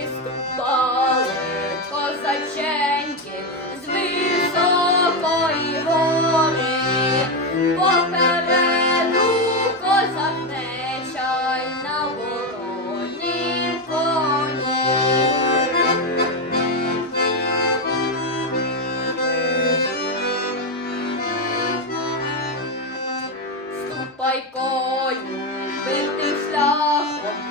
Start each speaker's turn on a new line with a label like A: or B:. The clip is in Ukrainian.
A: виступали козаченьки з високої гори, попереду козак нечай на вороні коні. Ступай коню, битим шляхом.